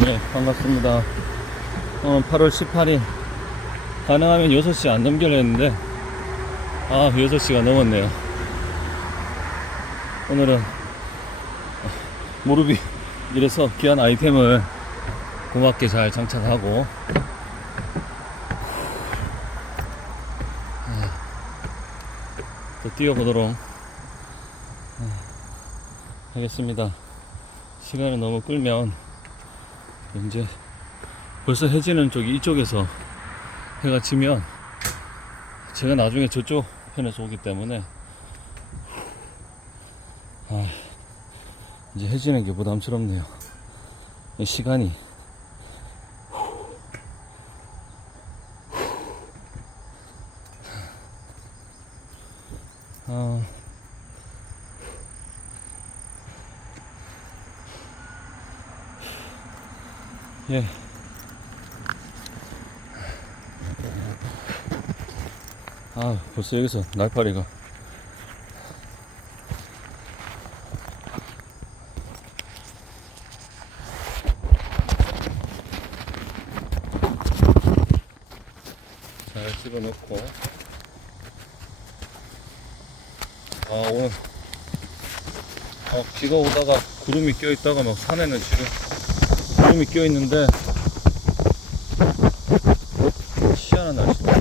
네, 반갑습니다. 8월 18일 가능하면 6시 안 넘기려 했는데 6시가 넘었네요. 오늘은 무릎이 이래서 귀한 아이템을 고맙게 잘 장착하고 또 뛰어보도록 하겠습니다. 시간이 너무 끌면 이제 벌써 해지는 쪽이 이쪽에서 해가 지면 제가 나중에 저쪽 편에서 오기 때문에 이제 해지는 게 부담스럽네요. 시간이 예. 벌써 여기서 날파리가 잘 집어넣고 오늘 비가 오다가 구름이 껴있다가 막 산에는 지금 구름이 껴있는데 희한한 날씨다.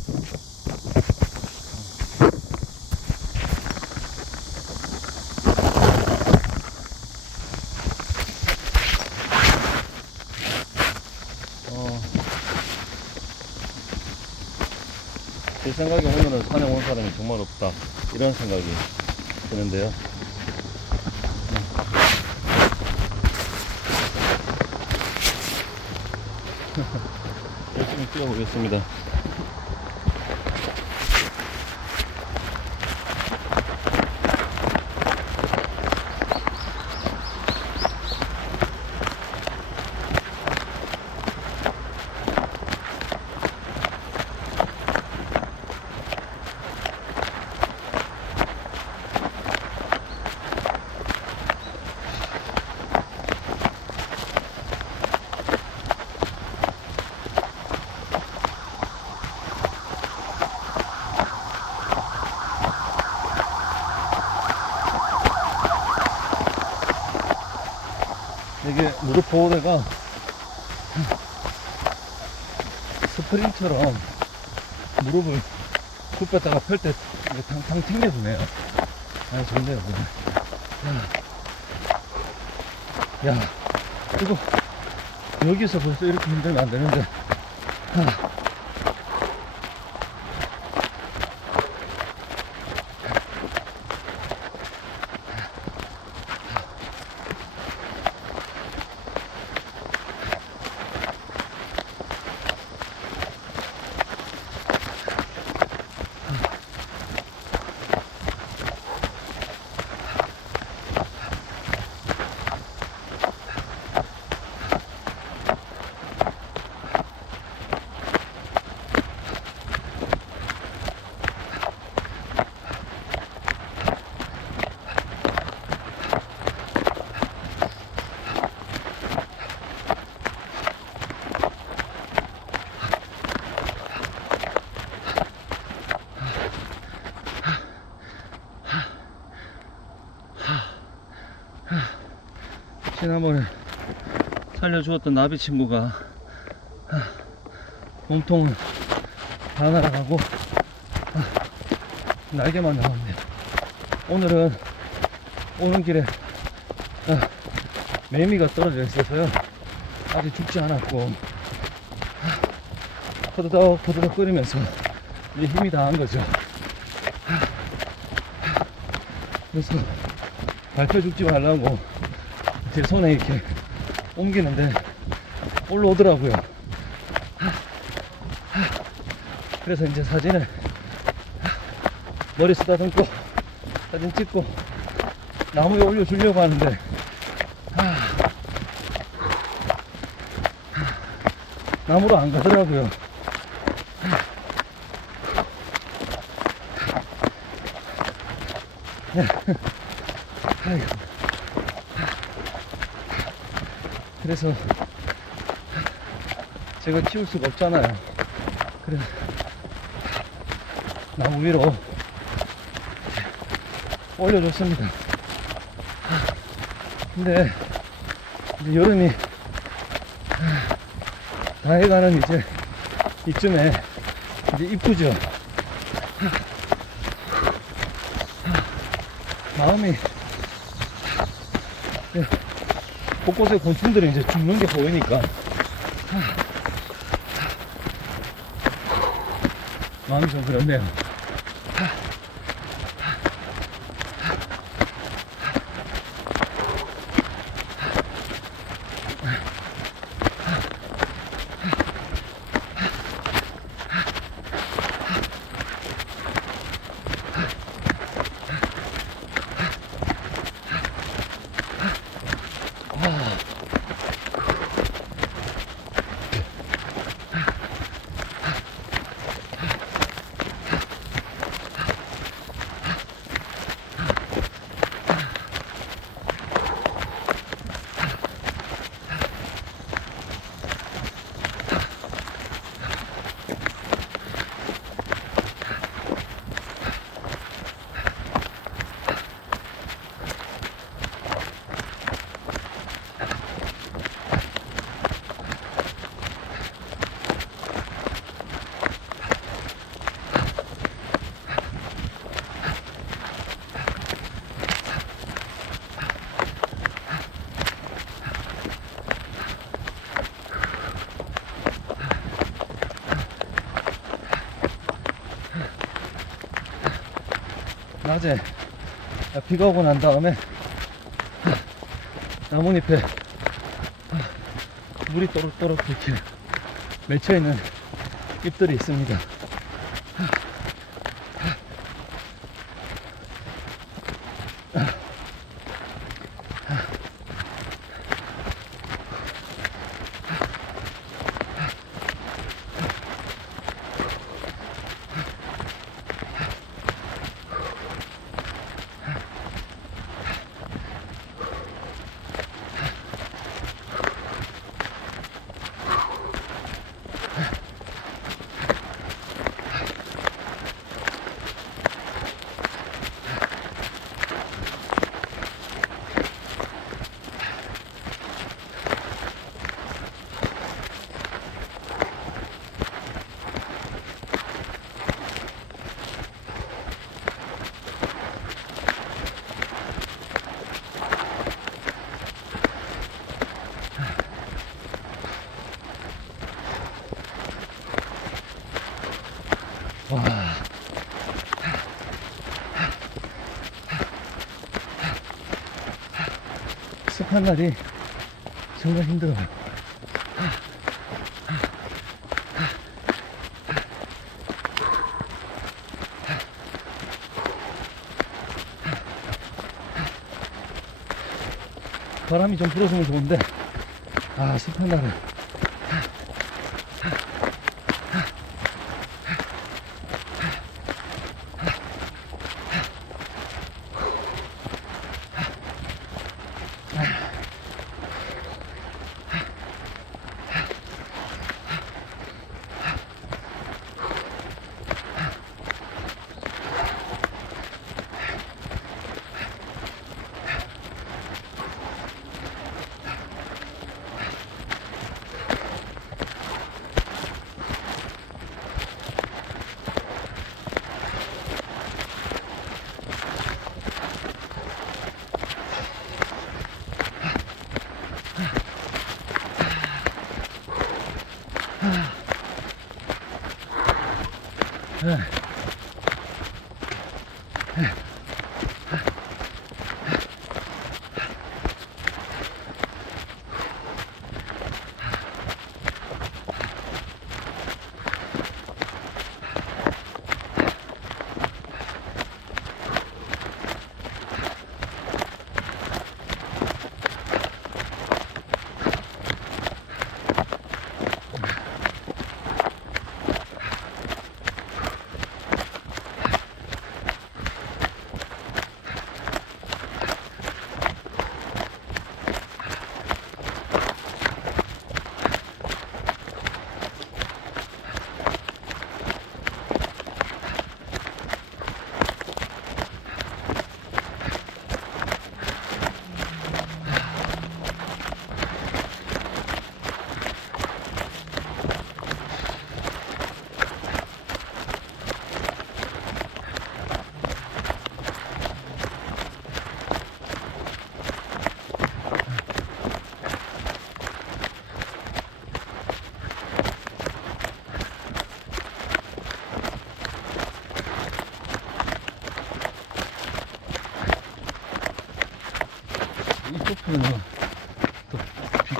제 생각에 오늘은 산에 온 사람이 정말 없다 이런 생각이 드는데요. 열심히 뛰어보겠습니다. 이게 무릎 보호대가 스프링처럼 무릎을 굽혔다가 펼 때 탕탕 튕겨주네요. 좋네요. 야, 이거 여기서 벌써 이렇게 힘들면 안 되는데. 지난번에 살려주었던 나비 친구가 몸통은 다 날아가고 날개만 나왔네요. 오늘은 오는 길에 매미가 떨어져 있어서요 아직 죽지 않았고 퍼드덕 끓이면서 이제 힘이 다한 거죠. 그래서 밟혀 죽지 말라고 제 손에 이렇게 옮기는데 올라오더라고요. 그래서 이제 사진을 머리 쓰다듬고 사진 찍고 나무에 올려주려고 하는데 나무로 안 가더라고요. 아이고. 그래서 제가 키울 수가 없잖아요. 그래서 나무 위로 올려줬습니다. 근데 이제 여름이 다 해가는 이제 이쯤에 이제 이쁘죠. 마음이 곳곳에 곤충들이 이제 죽는 게 보이니까 마음이 좀 그렇네요. 낮에 비가 오고 난 다음에 나뭇잎에 물이 또록또록 이렇게 맺혀있는 잎들이 있습니다. 와. 습한 날이 정말 힘들어요. 바람이 좀 불어주면 좋은데, 습한 날은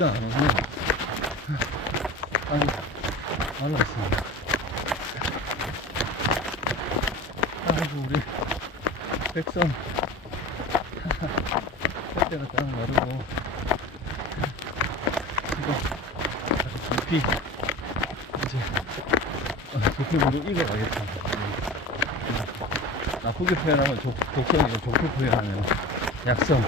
비가 안 오면 땅이 말랐습니다. 아이고 우리 백선 할 때가 딱 마르고 지금 아주 깊이 이제 깊이 물고 익어가겠다. 나쁘게 표현하면 독성이고 좋게 표현하면 약성.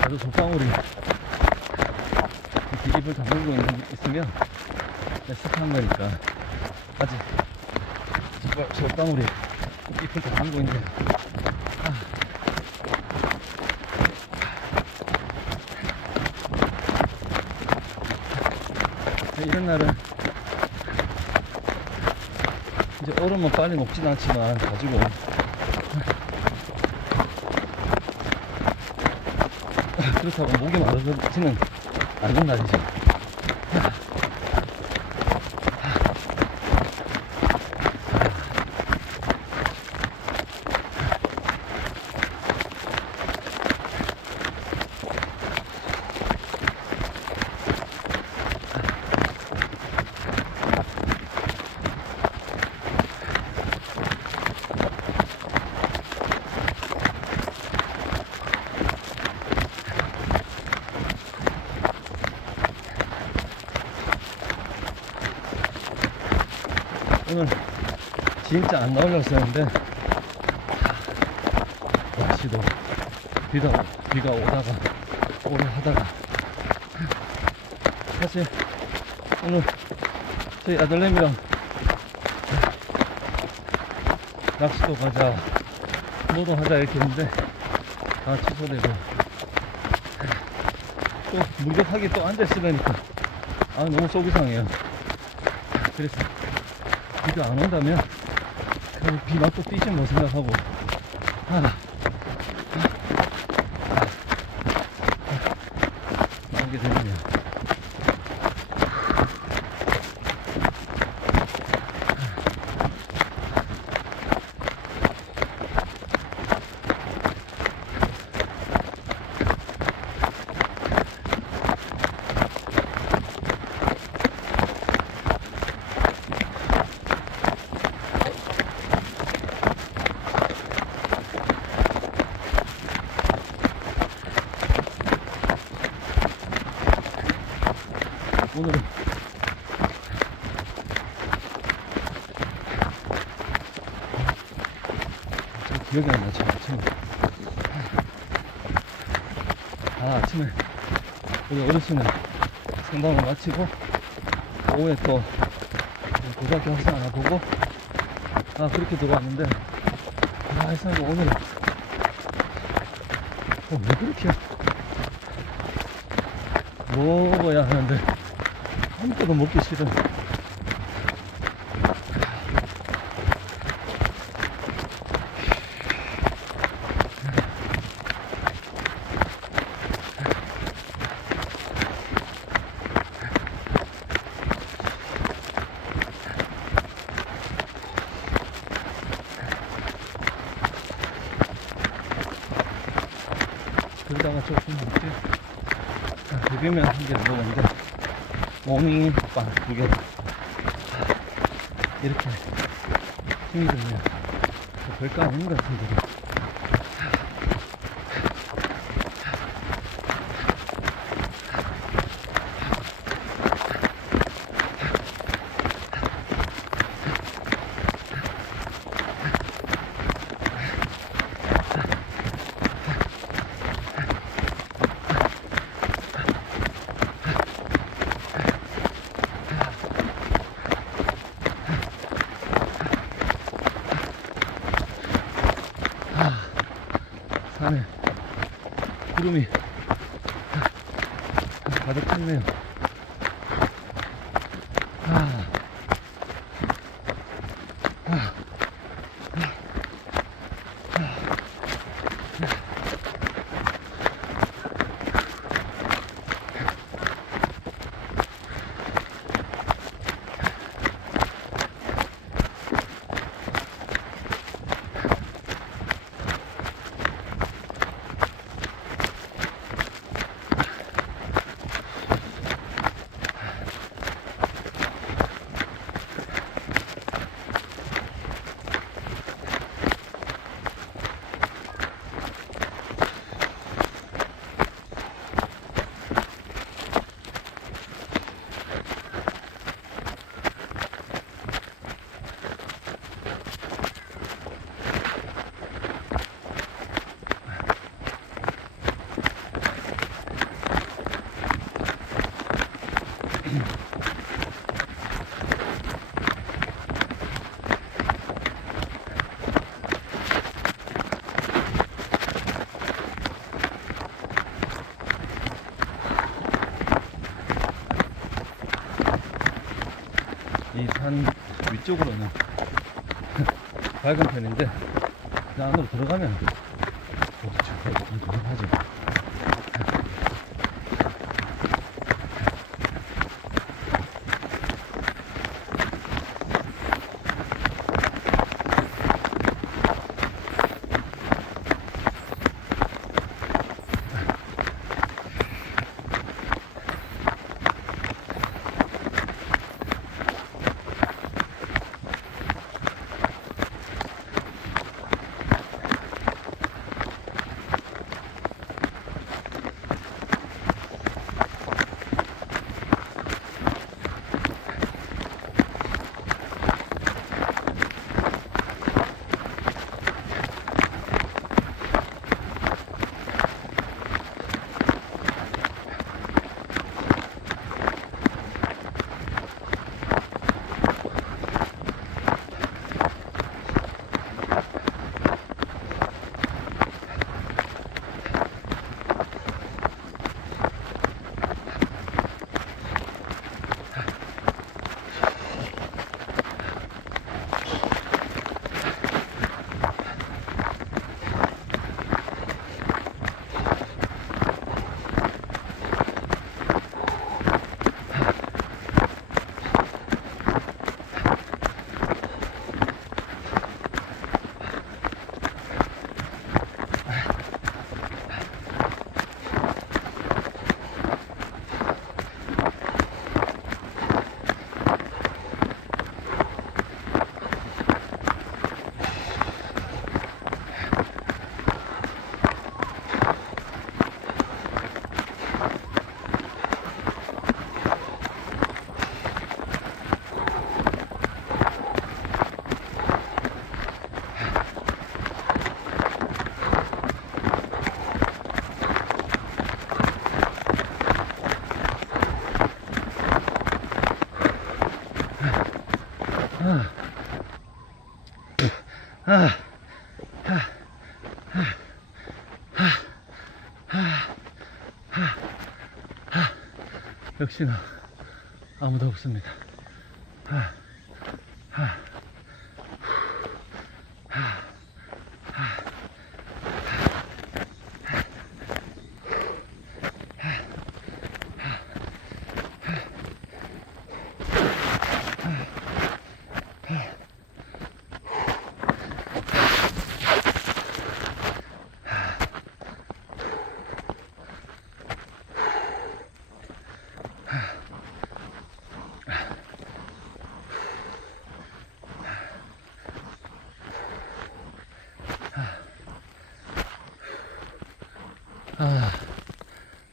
아주 솔방울이 이렇게 잎을 다물고 있으면 습한 거니까 아직 솔방울이 잎을 다물고 있는데 이런 날은 이제 얼음은 빨리 녹진 않지만 가지고 그렇다고 목이 마르지는 않는 날이죠. 오늘 진짜 안 나오려고 했었는데 날씨도 비가 오다가 오래 하다가 사실 오늘 저희 아들내미랑 낚시도 가자 노동하자 이렇게 했는데 다 취소되고 또 무력하게 또 앉아있으려니까 너무 속이 상해요. 그래서 비가 안 온다면 비 맞고 뛰지 뭐 생각하고 나오게 되네요. 오늘은 기억이 안 나죠. 아침에 우리 어르신은 상담을 마치고 오후에 또 고등학교 학생 하나 보고 그렇게 들어왔는데 이상하게 오늘은 왜 그렇게 먹어야 하는데 아무것도 먹기 싫어. 그러다가 조금 이렇게 비빔면 한 개를 먹었는데 모닝빵 2개 이렇게 힘이 드네요. 별거 아닌 것 같은데. 구름이 가득 찼네요. 이 산 위쪽으로는 밝은 편인데 그 안으로 들어가면 이동하죠. 역시나 아무도 없습니다.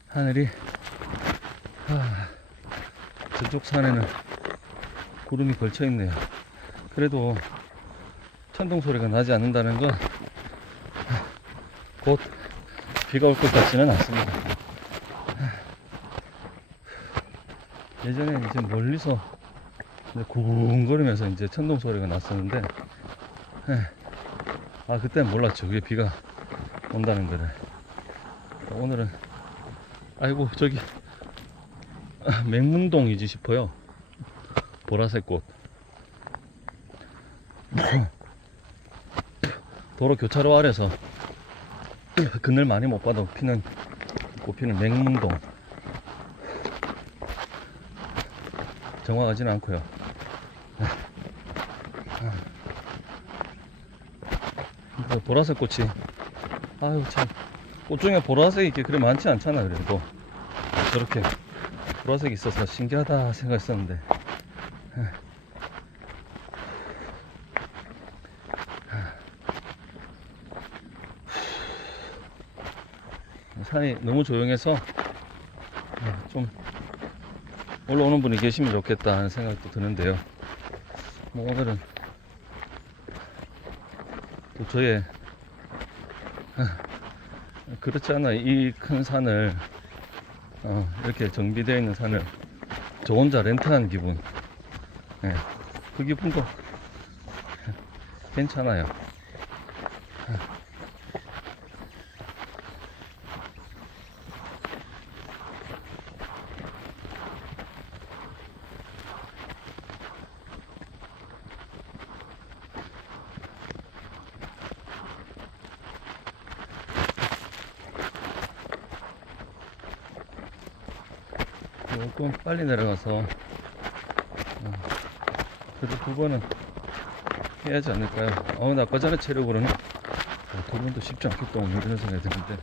하늘이 저쪽 산에는 구름이 걸쳐 있네요. 그래도 천둥 소리가 나지 않는다는 건 곧 비가 올 것 같지는 않습니다. 예전에 이제 멀리서 구웅거리면서 이제 천둥 소리가 났었는데, 그때는 몰랐죠. 그게 비가 온다는 거를. 오늘은 아이고 저기 맹문동이지 싶어요. 보라색 꽃. 도로 교차로 아래서 그늘 많이 못 봐도 피는 꽃피는 맹문동. 정확하지는 않고요. 보라색 꽃이 아유 참 꽃 중에 보라색이 이렇게 그리 많지 않잖아. 그래도 저렇게 보라색이 있어서 신기하다 생각했었는데 산이 너무 조용해서 좀 올라오는 분이 계시면 좋겠다 하는 생각도 드는데요. 뭐 오늘은 또 저의 그렇지 않아 이 큰 산을 이렇게 정비되어 있는 산을 저 혼자 렌트한 기분, 그 기분도 괜찮아요. 조금 빨리 내려가서 그래도 2번은 해야지 않을까요? 근데 아까 전에 체력으로는 2번도 쉽지 않겠다 오늘 이런 생각이 드는데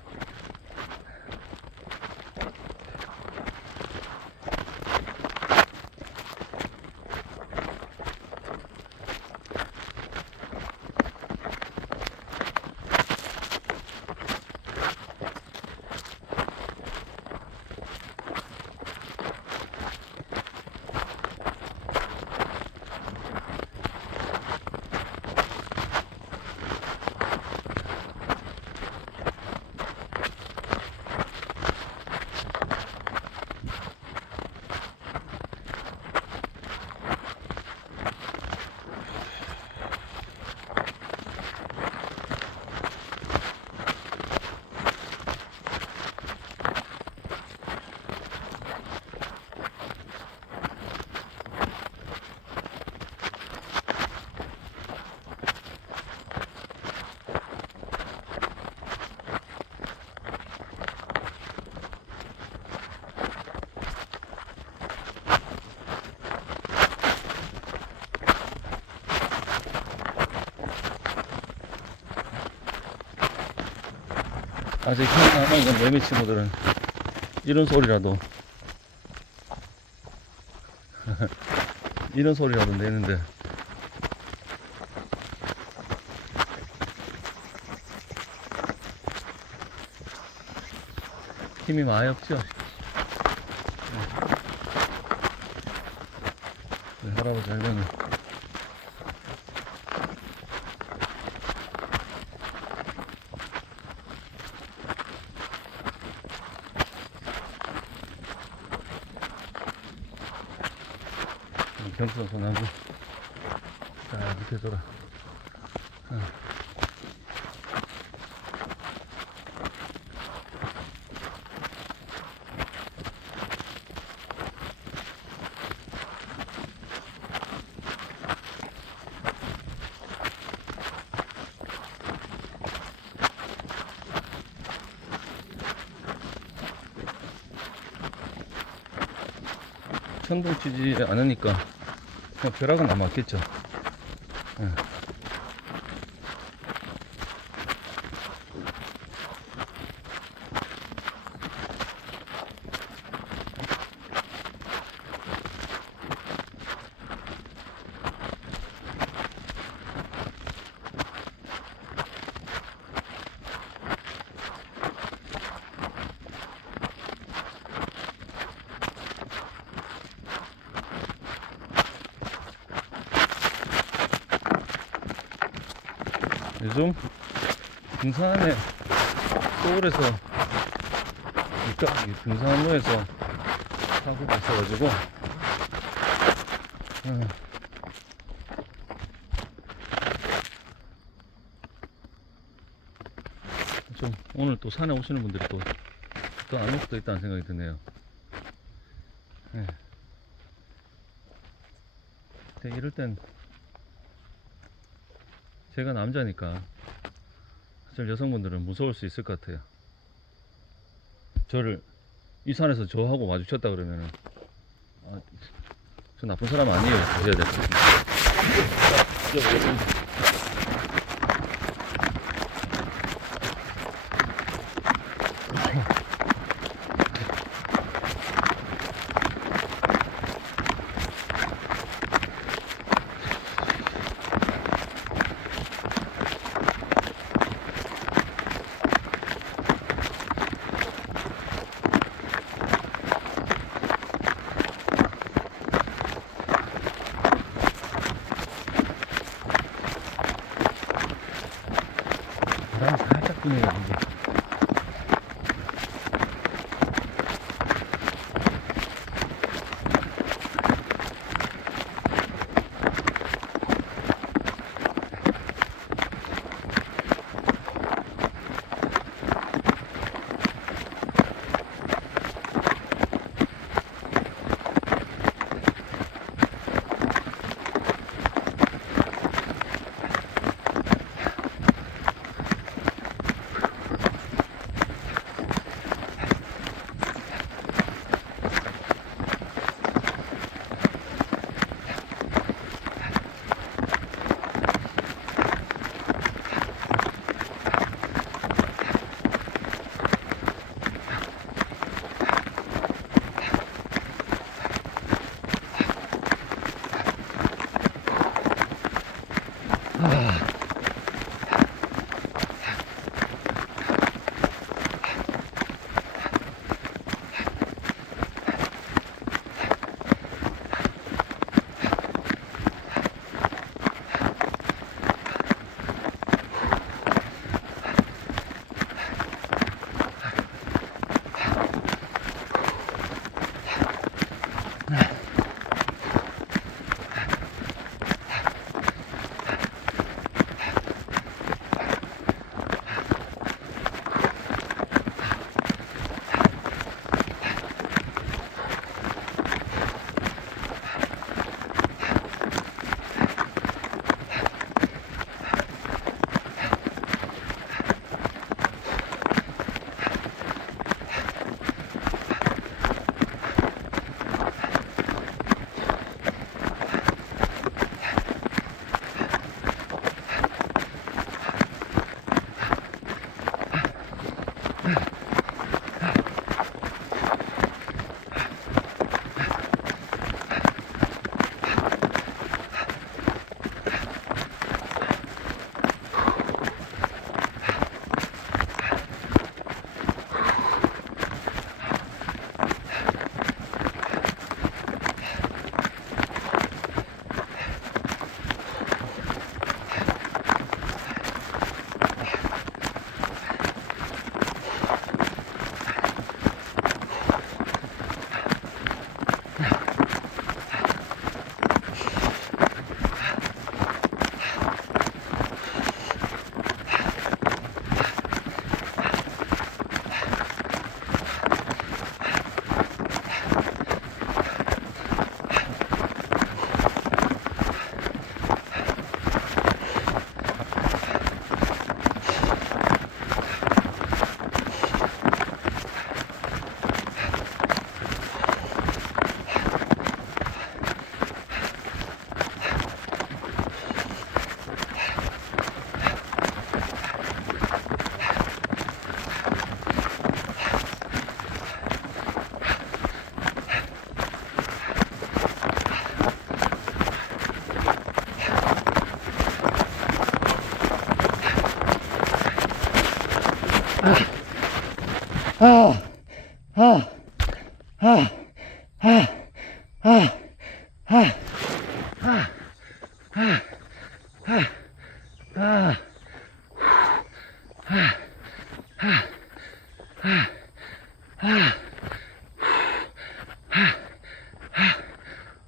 아직 하나 있는 매미 친구들은 이런 소리라도 이런 소리라도 내는데 힘이 많이 없죠. 할아버지 할머니 경사선 나무 자 밑에 돌아 천둥 치지 않으니까 그냥 벼락은 남았겠죠. 요즘 등산에 서울에서 등산로에서 사고가 있어가지고 좀 오늘 또 산에 오시는 분들이 또 더 안 올 수도 있다는 생각이 드네요. 네. 근데 이럴 땐 제가 남자니까 사실 여성분들은 무서울 수 있을 것 같아요. 저를 이 산에서 저하고 마주쳤다 그러면은 저 나쁜 사람 아니에요 해야 될 것 같습니다. 바람이 살짝 부네요 이게.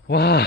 와.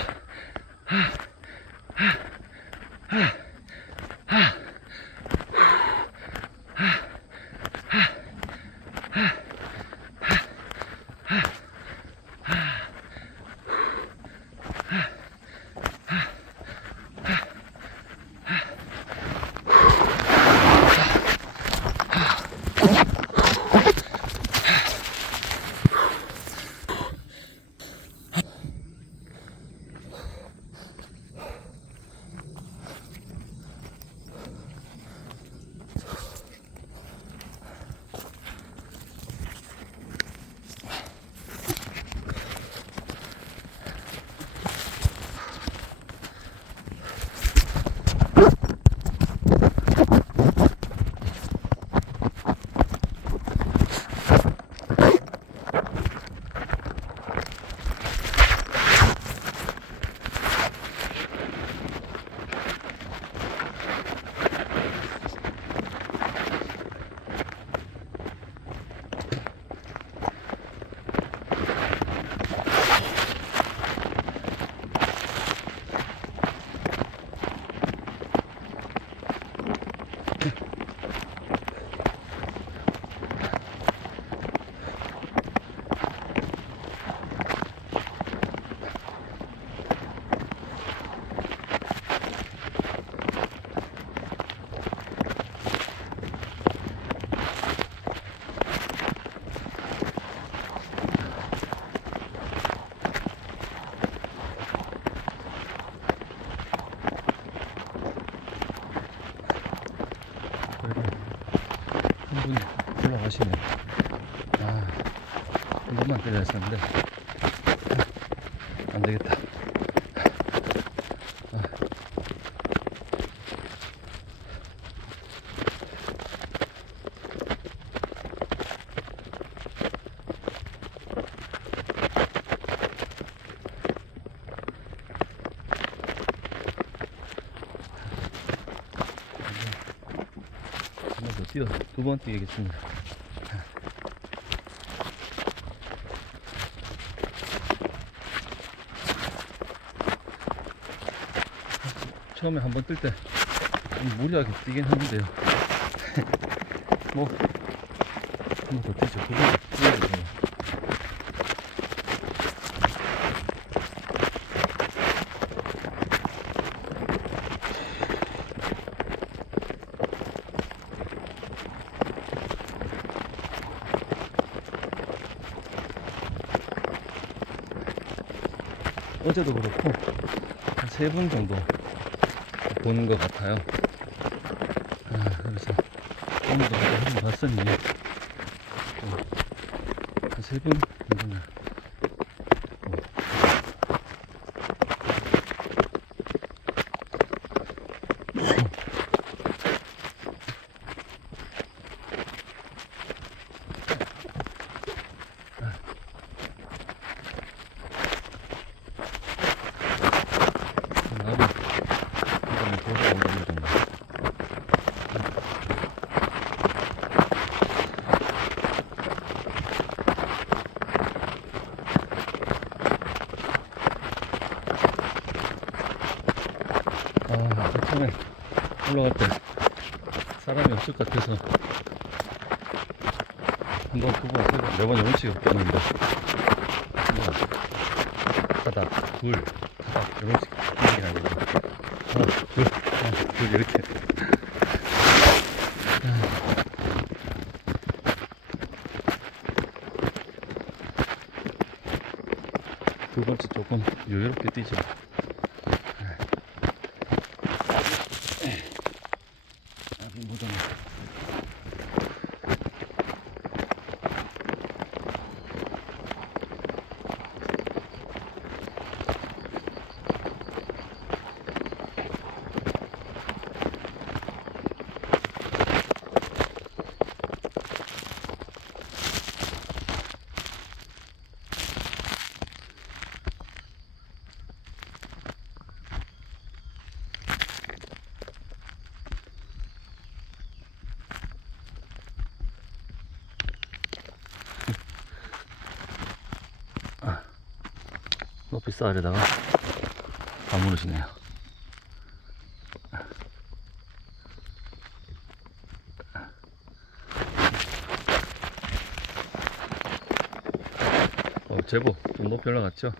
그래도 한 분이 올라가시네요. 한 번만 끌려 했었는데 안 되겠다. 두 번 뛰겠습니다. 처음에 한번 뜰 때 무리하게 뛰긴 했는데요. 뭐 한 번 더 뛰죠. 두 번 뛰어야죠. 어제도 그렇고 한 3분 정도 보는 것 같아요. 그래서 오늘도 한번 봤으니 한 3분 정도는 처음에 올라갈 때 사람이 없을 것 같아서 한번 두번 매번 영치가 없겠는데 바닥 둘 바닥 영치 이게 아니고 둘 이렇게 두 번째 조금 여유롭게 뛰죠. 높이 쌓으려다가 다 무너지네요. 제법 좀 높이 올라갔죠?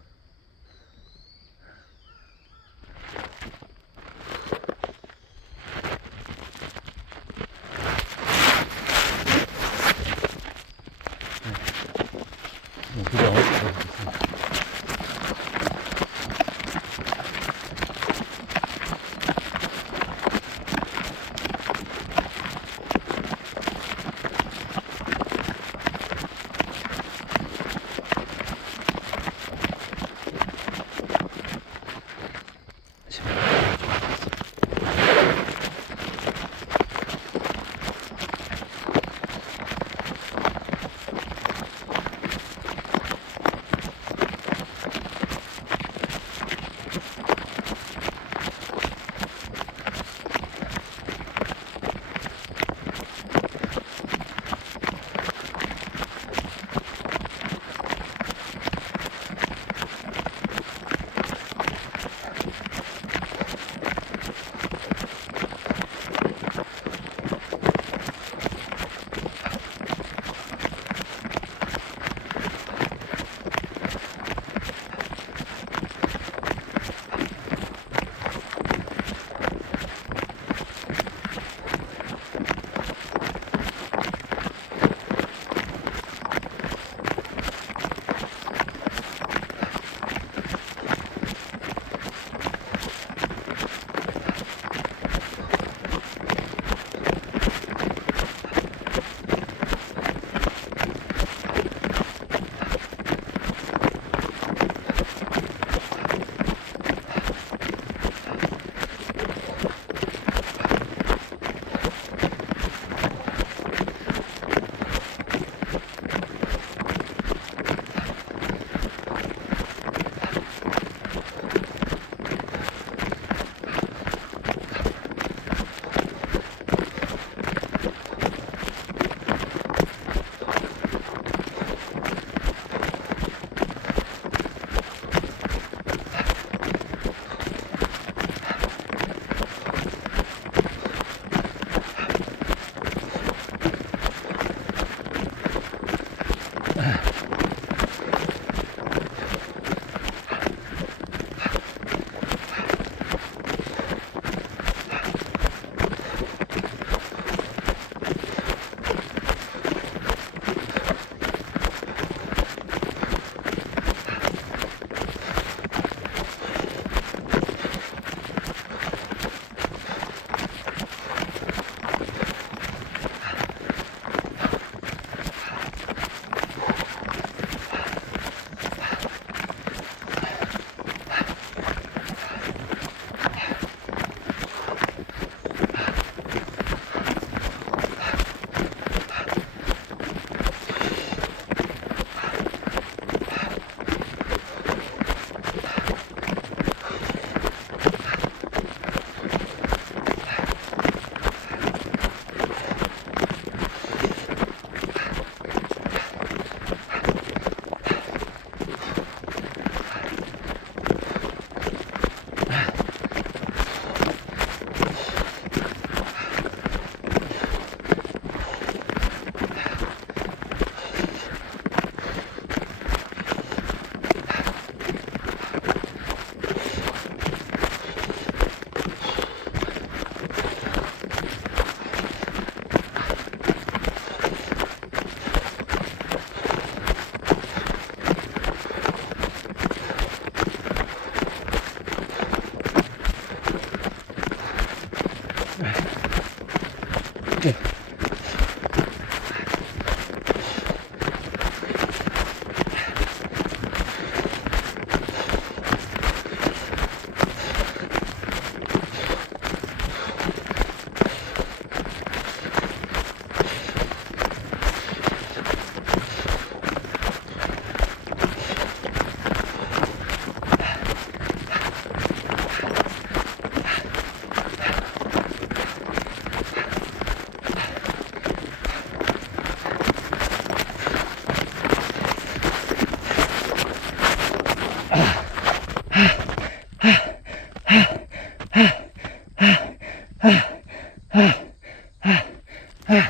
와,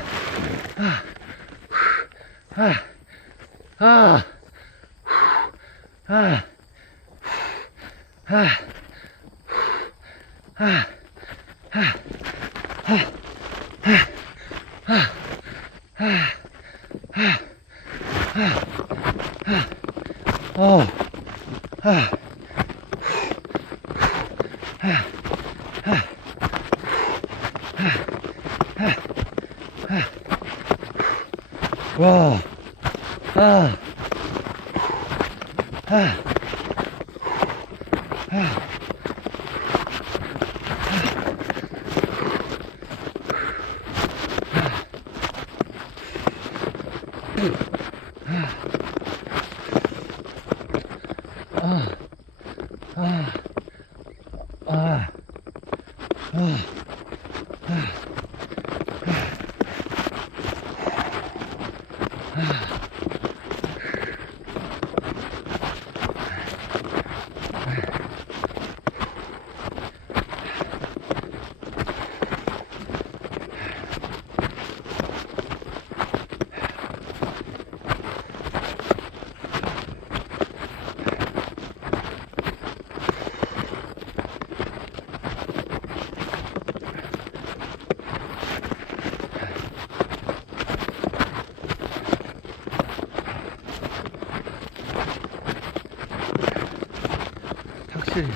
확실히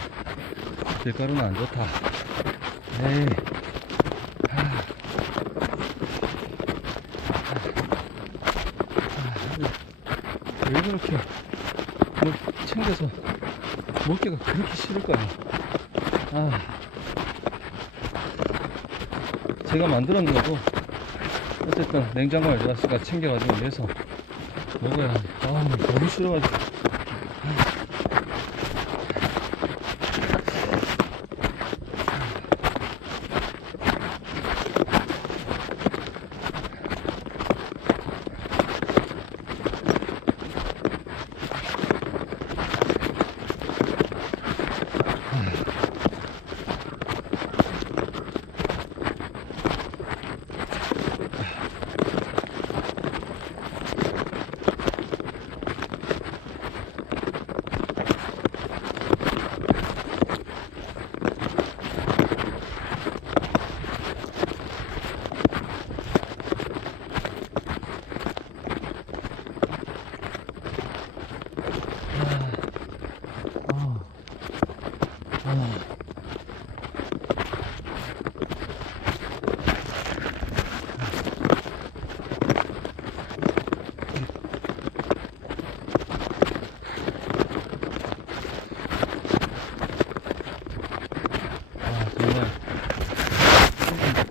길가루는 안 좋다. 에이. 왜 그렇게 뭘 챙겨서 먹기가 그렇게 싫을까요? 제가 만들었는 거고 어쨌든 냉장고에 들어갔으니까 챙겨가지고 내서 먹어야 돼. 너무 싫어가지고.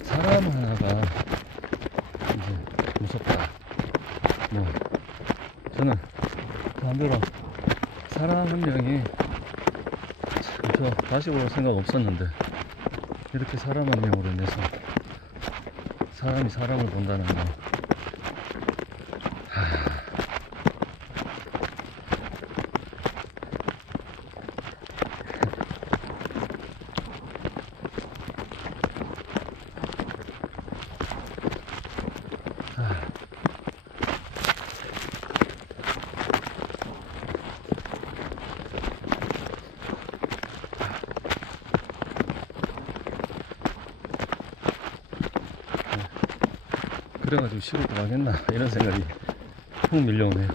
사람 하나가 이제 무섭다. 저는 반대로 사람 한 명이 저 다시 볼 생각 없었는데 이렇게 사람 한 명으로 인해서 사람이 사람을 본다는 거. 그래가지고 시골도 가겠나 이런 생각이 훅 밀려오네요.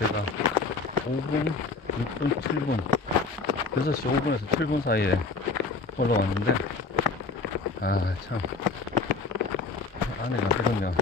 제가 5분, 6분, 7분 6시 5분에서 7분 사이에 올라왔는데 참 안에가 뜨겁네요.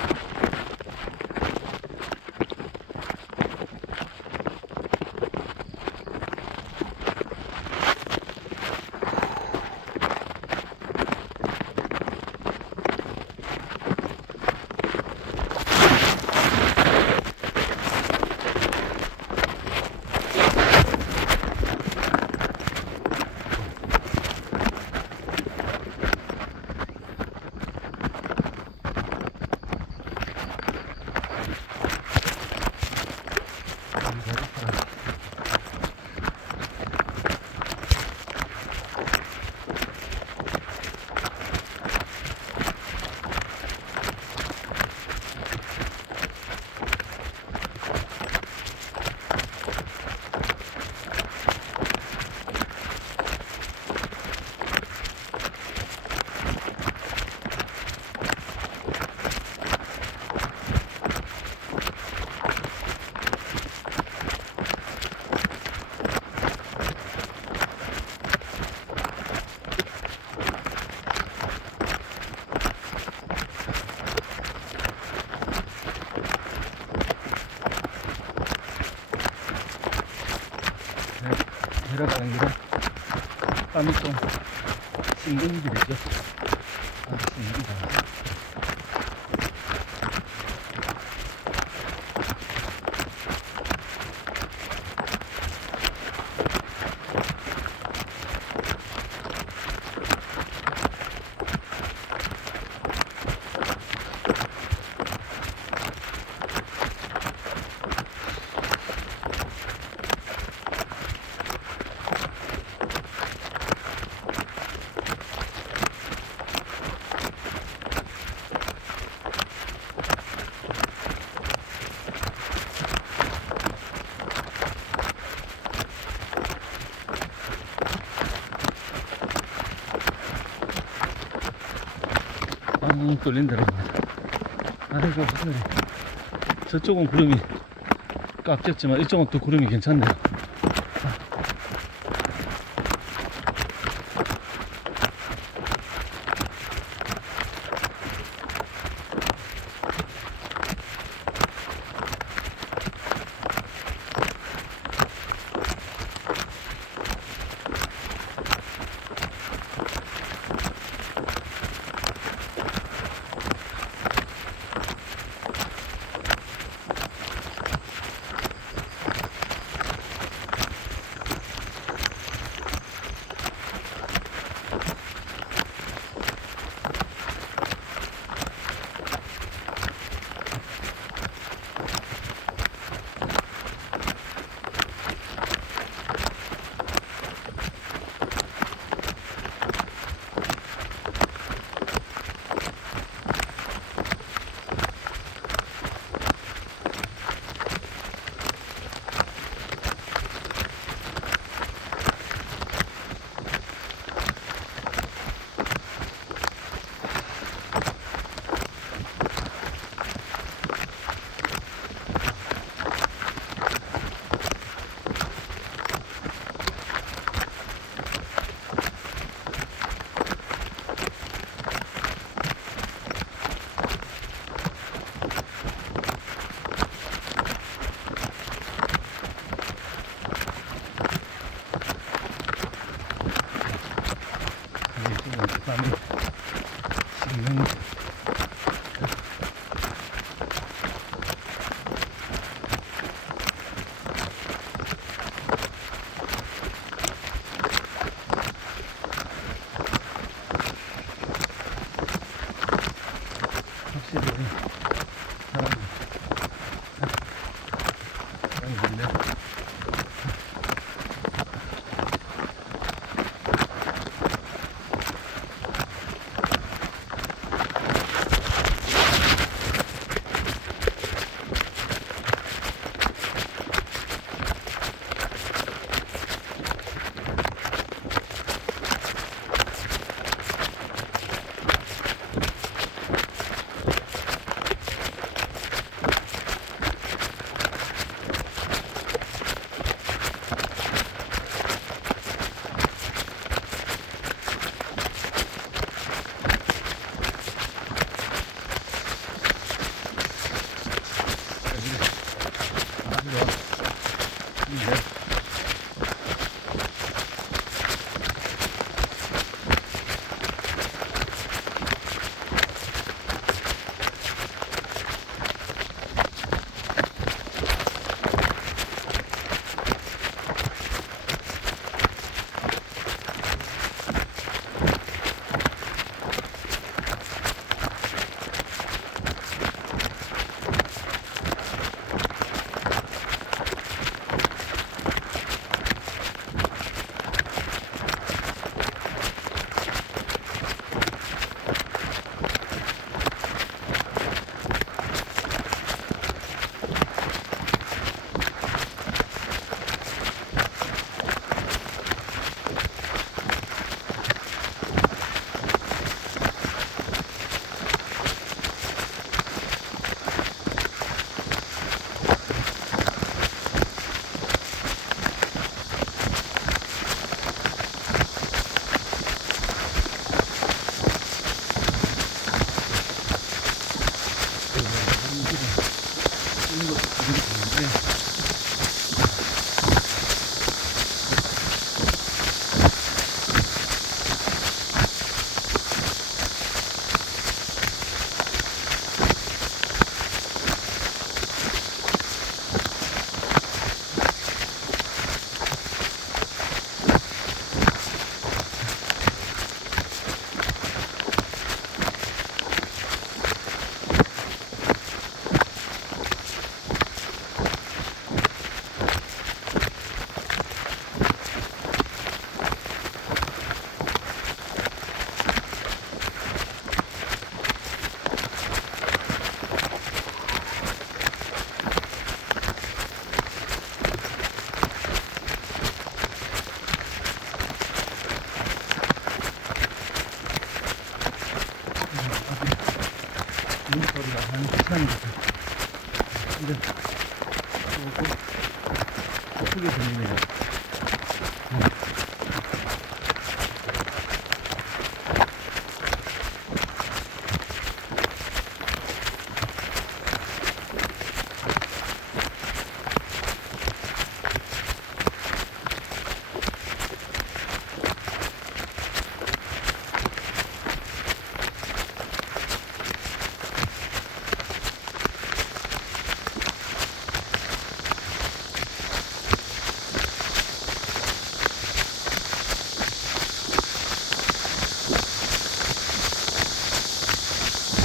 내려가는 길에 땀이 좀 싱기는 길이죠. 싱기다. 뚫린 대로 아래가 무슨 저쪽은 구름이 꽉 꼈지만 이쪽은 또 구름이 괜찮네요. 물소리가 많이 귀찮은 것 같아요. 근데 조금 아프게 들리네요.